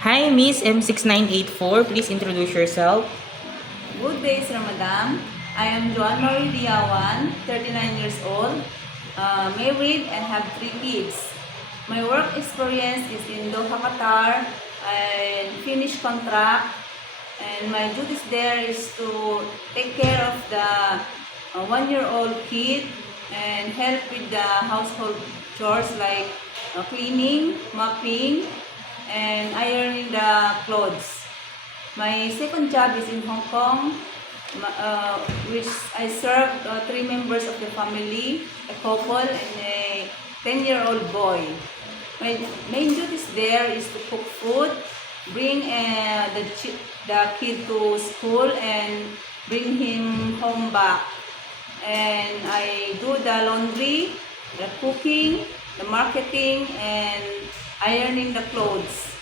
Hi, Miss M6984. Please introduce yourself. Good day, Sir Madam. I am Joan Marie Diawan, 39 years old, married and have 3 kids. My work experience is in Doha, Qatar, and finish contract, and my duties there is to take care of the 1-year-old kid and help with the household chores like cleaning, mopping, and ironing the clothes. My second job is in Hong Kong, which I serve 3 members of the family, a couple and a 10-year-old boy. My main duties there is to cook food, bring the kid to school and bring him home back. And I do the laundry, the cooking, the marketing, and ironing the clothes.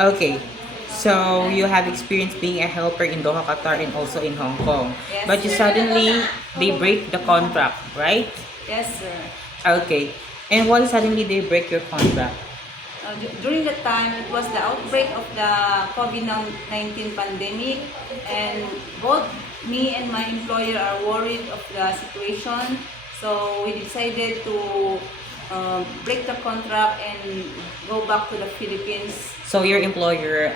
Okay. So you have experience being a helper in Doha, Qatar, and also in Hong Kong. Yes, But you sir. suddenly they break the contract, right? Yes, sir. Okay. And why suddenly they break your contract? During that time, it was the outbreak of the COVID-19 pandemic, and both me and my employer are worried of the situation. So we decided to break the contract and go back to the Philippines. So your employer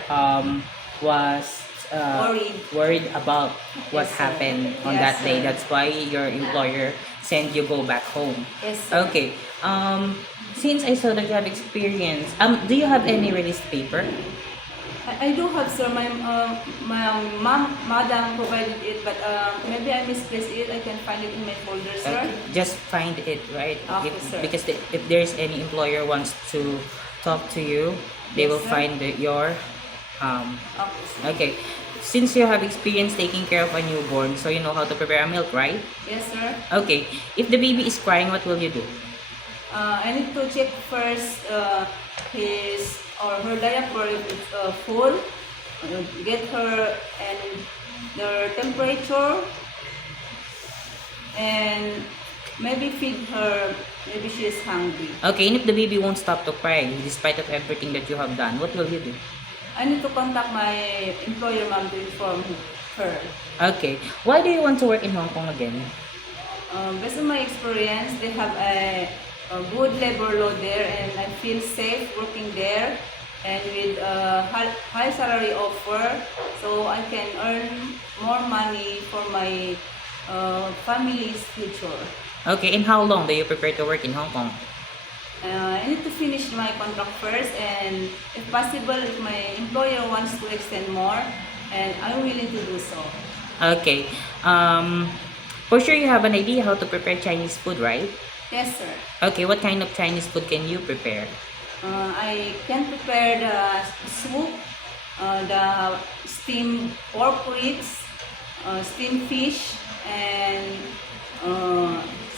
was worried about what Yes, sir. happened on Yes, that day. sir. That's why your employer sent you go back home. Yes, sir. Okay. Since I saw that you have experience, do you have any release paper? I do have, sir. My madam provided it, but maybe I misplaced it. I can find it in my folder, sir. Just find it, right? Okay, sir. Because if there's any employer wants to talk to you, they Yes, will sir. find your Okay, sir. okay. Since you have experience taking care of a newborn, so you know how to prepare a milk, right? Yes, sir. Okay. If the baby is crying, what will you do? I need to check first his or her diaper if it's full. Get her and their temperature, and maybe feed her. Maybe she is hungry. Okay, and if the baby won't stop to cry, despite of everything that you have done, what will you do? I need to contact my employer, ma'am, to inform her. Okay. Why do you want to work in Hong Kong again? Based on my experience, they have a good labor law there, and I feel safe working there, and with a high salary offer, so I can earn more money for my family's future. Okay, and how long do you prepare to work in Hong Kong? I need to finish my contract first, and if possible, if my employer wants to extend more, and I'm willing to do so. Okay. For sure you have an idea how to prepare Chinese food, right? Yes, sir. Okay, what kind of Chinese food can you prepare? I can prepare the soup, the steamed pork ribs, steamed fish, and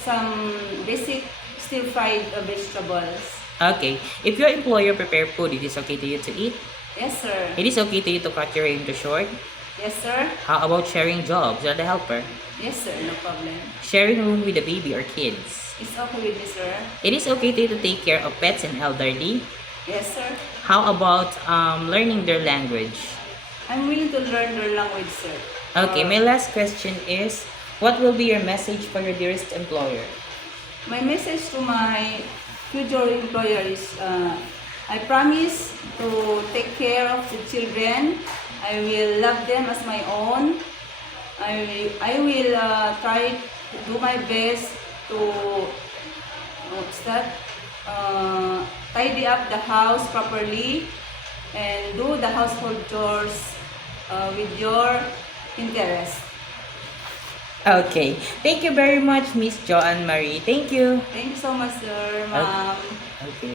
some basic stir-fried vegetables. Okay, if your employer prepare food, it is okay to you to eat? Yes, sir. It is okay to you to cut your into short? Yes, sir. How about sharing jobs as a helper? Yes, sir. No problem. Sharing room with a baby or kids? It's okay with me, sir. It is okay to you to take care of pets and elderly? Yes, sir. How about learning their language? I'm willing to learn their language, sir. Okay, my last question is, what will be your message for your dearest employer? My message to my future employer is, I promise to take care of the children. I will love them as my own. I will try to do my best to tidy up the house properly and do the household chores with your interest. Okay, thank you very much, Miss Joanne Marie. Thank you. Thank you so much, sir, ma'am. Okay.